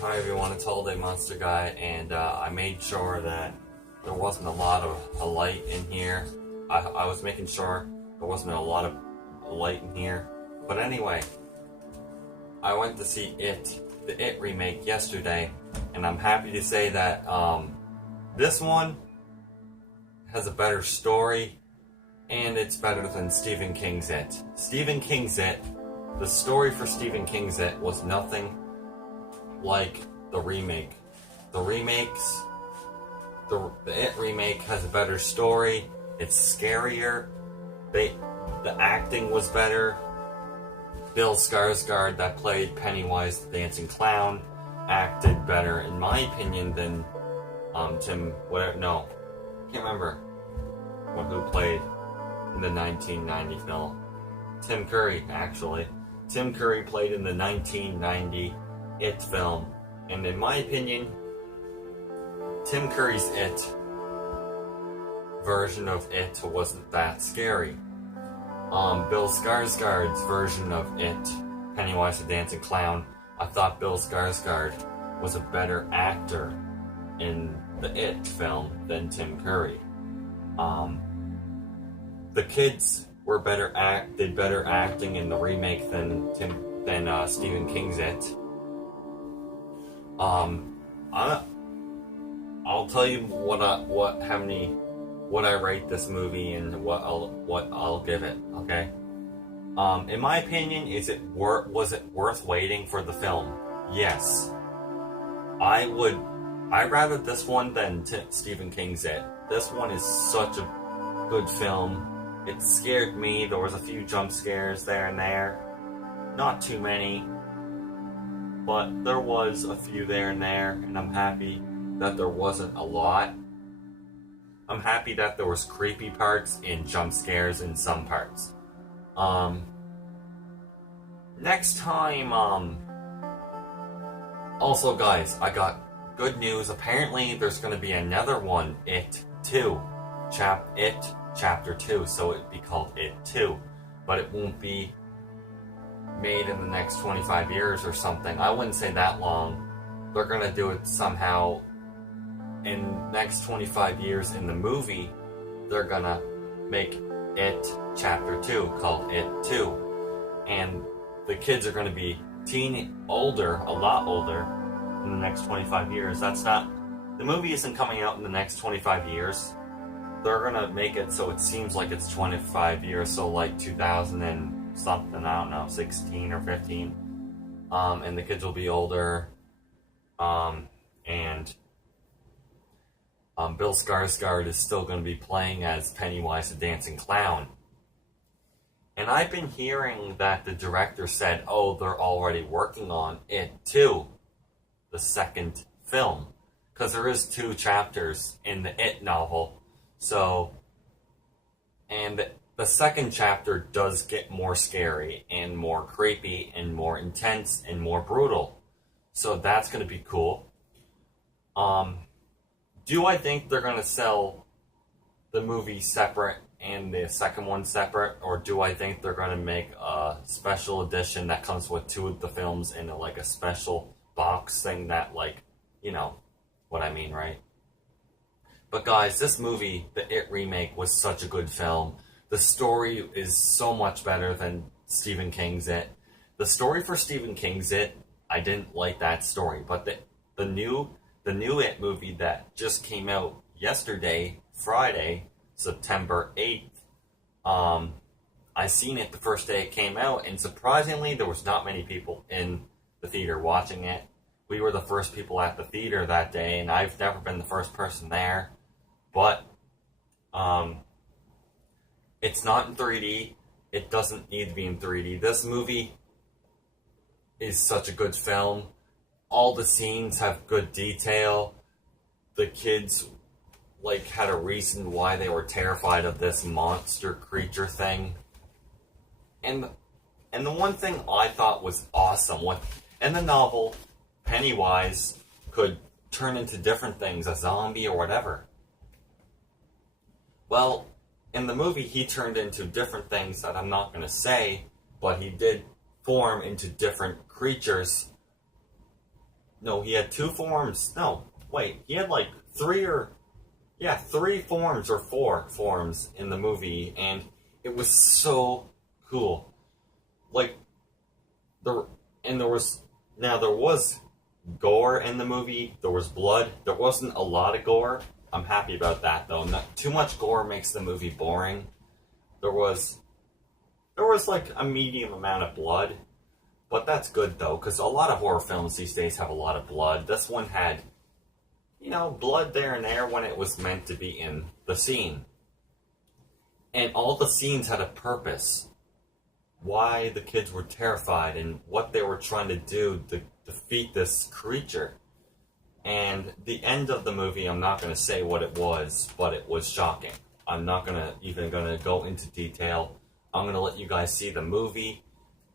Hi everyone, it's Holiday Monster Guy, and I made sure that there wasn't a lot of a light in here. I was making sure there wasn't a lot of light in here. But anyway, I went to see the It remake yesterday, and I'm happy to say that this one has a better story, and it's better than Stephen King's It. Stephen King's It, the story for Stephen King's It was nothing like the remake. The It remake has a better story. It's scarier. The acting was better. Bill Skarsgård, that played Pennywise the Dancing Clown, acted better, in my opinion, than can't remember who played in the 1990 film. Tim Curry, actually. Tim Curry played in the 1990 It film, and in my opinion, Tim Curry's It version of It wasn't that scary. Bill Skarsgård's version of It, Pennywise the Dancing Clown, I thought Bill Skarsgård was a better actor in the It film than Tim Curry. The kids were did better acting in the remake than Stephen King's It. I'll tell you what I rate this movie and what I'll give it. Okay. In my opinion, was it worth waiting for the film? Yes. I'd rather this one than Stephen King's It. This one is such a good film. It scared me. There was a few jump scares there and there. Not too many. But there was a few there and there, and I'm happy that there wasn't a lot. I'm happy that there was creepy parts and jump scares in some parts. Next time, also guys, I got good news. Apparently there's gonna be another one, It 2. Chapter 2, so it'd be called It 2. But it won't be made in the next 25 years or something. I wouldn't say that long. They're gonna do it somehow in the next 25 years in the movie. They're gonna make It Chapter 2 called It 2. And the kids are gonna be a lot older in the next 25 years. The movie isn't coming out in the next 25 years. They're gonna make it so it seems like it's 25 years, so like 2000 and something, I don't know, 16 or 15, and the kids will be older, and Bill Skarsgård is still going to be playing as Pennywise the Dancing Clown. And I've been hearing that the director said, they're already working on It 2, the second film, because there is 2 chapters in the It novel, and the second chapter does get more scary and more creepy and more intense and more brutal. So that's going to be cool. Do I think they're going to sell the movie separate and the second one separate? Or do I think they're going to make a special edition that comes with 2 of the films in a special box thing that, you know what I mean, right? But guys, this movie, the It remake, was such a good film. The story is so much better than Stephen King's It. The story for Stephen King's It, I didn't like that story. But the new It movie that just came out yesterday, Friday, September 8th, I seen it the first day it came out, and surprisingly, there was not many people in the theater watching it. We were the first people at the theater that day, and I've never been the first person there. But, it's not in 3D. It doesn't need to be in 3D. This movie is such a good film. All the scenes have good detail. The kids, had a reason why they were terrified of this monster creature thing. And the one thing I thought was awesome, in the novel, Pennywise could turn into different things, a zombie or whatever. Well, in the movie, he turned into different things that I'm not going to say, but he did form into different creatures No, he had two forms. No, wait, he had like three forms or four forms in the movie, and it was so cool. Like there, and there was gore in the movie. There was blood. There wasn't a lot of gore. I'm happy about that though. Not too much gore makes the movie boring. There was like a medium amount of blood, but that's good though, because a lot of horror films these days have a lot of blood. This one had, blood there and there when it was meant to be in the scene. And all the scenes had a purpose. Why the kids were terrified and what they were trying to do to defeat this creature. And the end of the movie, I'm not going to say what it was, but it was shocking. I'm not going to go into detail. I'm going to let you guys see the movie,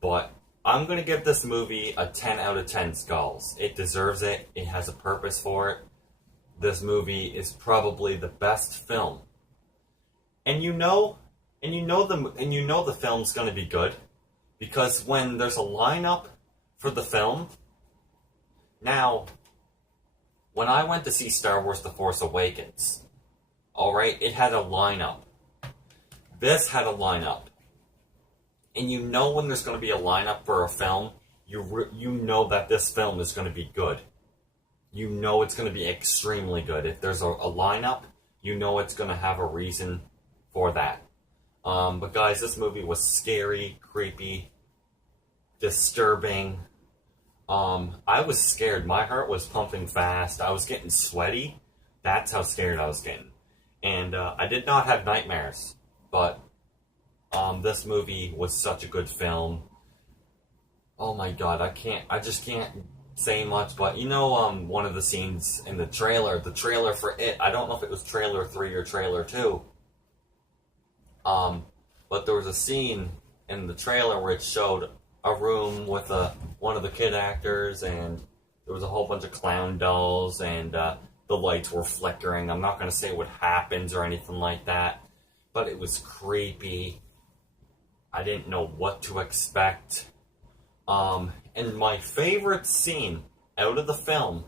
but I'm going to give this movie a 10 out of 10 skulls. It deserves it. It has a purpose for it. This movie is probably the best film. And you know the film's going to be good because when there's a lineup for the film, now when I went to see Star Wars The Force Awakens, alright, it had a lineup. This had a lineup. And you know when there's going to be a lineup for a film, you know that this film is going to be good. You know it's going to be extremely good. If there's a lineup, you know it's going to have a reason for that. But guys, this movie was scary, creepy, disturbing. I was scared. My heart was pumping fast. I was getting sweaty. That's how scared I was getting. And I did not have nightmares. But this movie was such a good film. Oh my god, I just can't say much. But one of the scenes in the trailer for it, I don't know if it was trailer 3 or trailer 2. But there was a scene in the trailer where it showed a room with one of the kid actors, and there was a whole bunch of clown dolls, and the lights were flickering. I'm not going to say what happens or anything like that, but it was creepy. I didn't know what to expect. And my favorite scene out of the film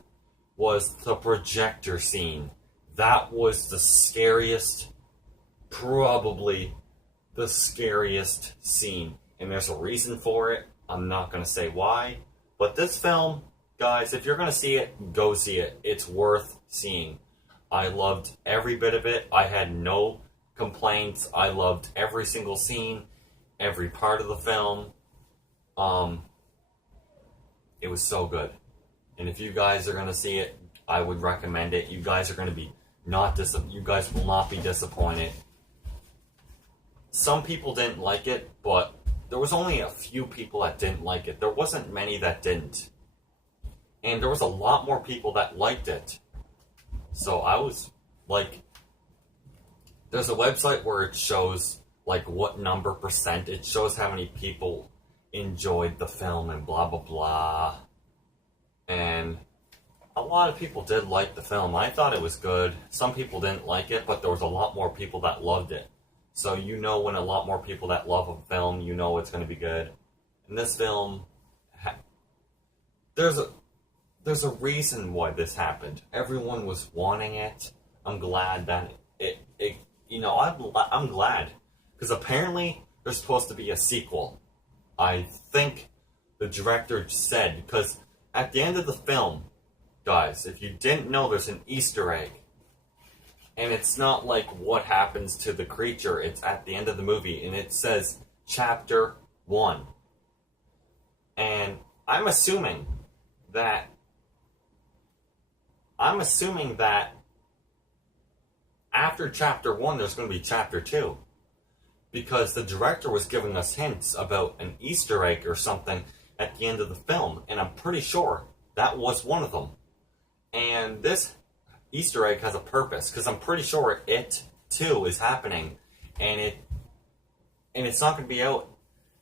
was the projector scene. That was the scariest, probably the scariest scene. And there's a reason for it. I'm not going to say why. But this film, guys, if you're going to see it, go see it. It's worth seeing. I loved every bit of it. I had no complaints. I loved every single scene, every part of the film. It was so good. And if you guys are going to see it, I would recommend it. You guys are going to be you guys will not be disappointed. Some people didn't like it, but there was only a few people that didn't like it. There wasn't many that didn't. And there was a lot more people that liked it. So I was like, there's a website where it shows like what number percent, it shows how many people enjoyed the film and blah blah blah. And a lot of people did like the film. I thought it was good. Some people didn't like it, but there was a lot more people that loved it. So when a lot more people that love a film, you know it's going to be good. And this film, there's a reason why this happened. Everyone was wanting it. I'm glad that I'm glad. Because apparently there's supposed to be a sequel. I think the director said, because at the end of the film, guys, if you didn't know, there's an Easter egg. And it's not like what happens to the creature. It's at the end of the movie. And it says Chapter 1. And I'm assuming that after Chapter 1, there's going to be Chapter 2. Because the director was giving us hints about an Easter egg or something at the end of the film. And I'm pretty sure that was one of them. And this Easter egg has a purpose, because I'm pretty sure it too is happening, and it's not going to be out.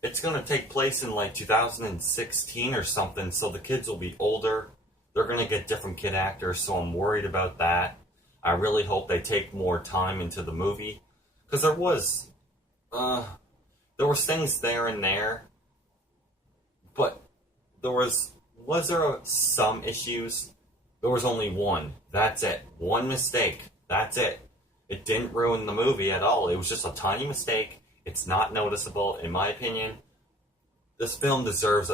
It's going to take place in like 2016 or something, so the kids will be older. They're going to get different kid actors, so I'm worried about that. I really hope they take more time into the movie, because there was things there and there, but there was Was there some issues? There was only one. That's it. One mistake. That's it. It didn't ruin the movie at all. It was just a tiny mistake. It's not noticeable, in my opinion. This film deserves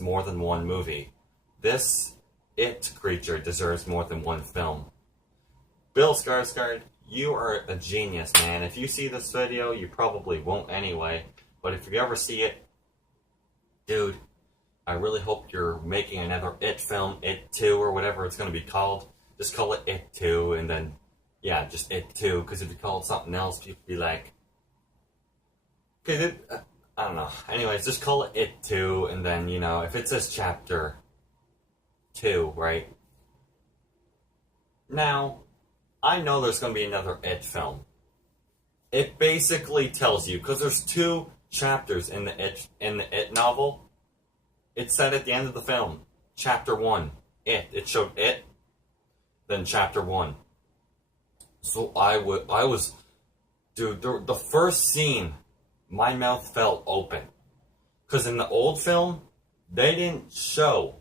more than one movie. This It creature deserves more than one film. Bill Skarsgård, you are a genius, man. If you see this video, you probably won't anyway. But if you ever see it, dude, I really hope you're making another It film, It 2, or whatever it's going to be called. Just call it It 2, and then, yeah, just It 2, because if you call it something else, people be like, okay, I don't know. Anyways, just call it It 2, and then, you know, if it says Chapter 2, right? Now, I know there's going to be another It film. It basically tells you, because there's 2 chapters in the It novel. It said at the end of the film, Chapter 1, It. It showed It, then Chapter 1. So dude, the first scene, my mouth fell open. Because in the old film, they didn't show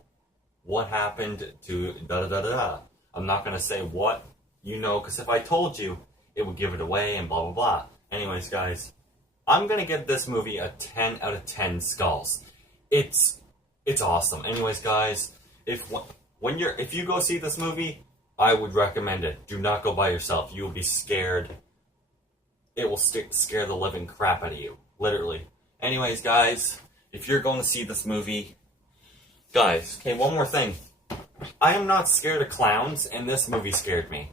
what happened to da-da-da-da. I'm not going to say what, you know, because if I told you, it would give it away and blah, blah, blah. Anyways, guys, I'm going to give this movie a 10 out of 10 skulls. It's awesome. Anyways, guys, if you go see this movie, I would recommend it. Do not go by yourself. You will be scared. It will scare the living crap out of you. Literally. Anyways, guys, if you're going to see this movie, guys, okay, one more thing. I am not scared of clowns, and this movie scared me.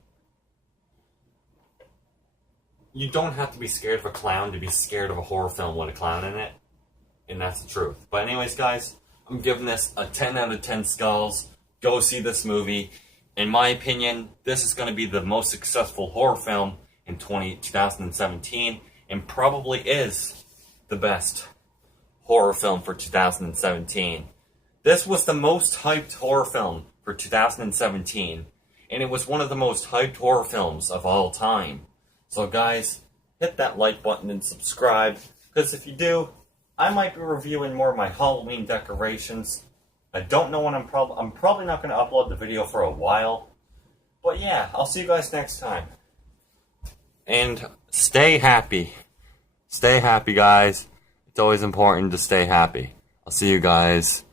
You don't have to be scared of a clown to be scared of a horror film with a clown in it. And that's the truth. But anyways, guys, I'm giving this a 10 out of 10 skulls. Go see this movie. In my opinion, this is going to be the most successful horror film in 2017, and probably is the best horror film for 2017. This was the most hyped horror film for 2017, and it was one of the most hyped horror films of all time. So guys, hit that like button and subscribe, because if you do, I might be reviewing more of my Halloween decorations. I don't know when I'm probably not going to upload the video for a while. But yeah, I'll see you guys next time. And stay happy. Stay happy, guys. It's always important to stay happy. I'll see you guys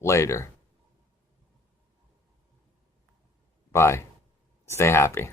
later. Bye. Stay happy.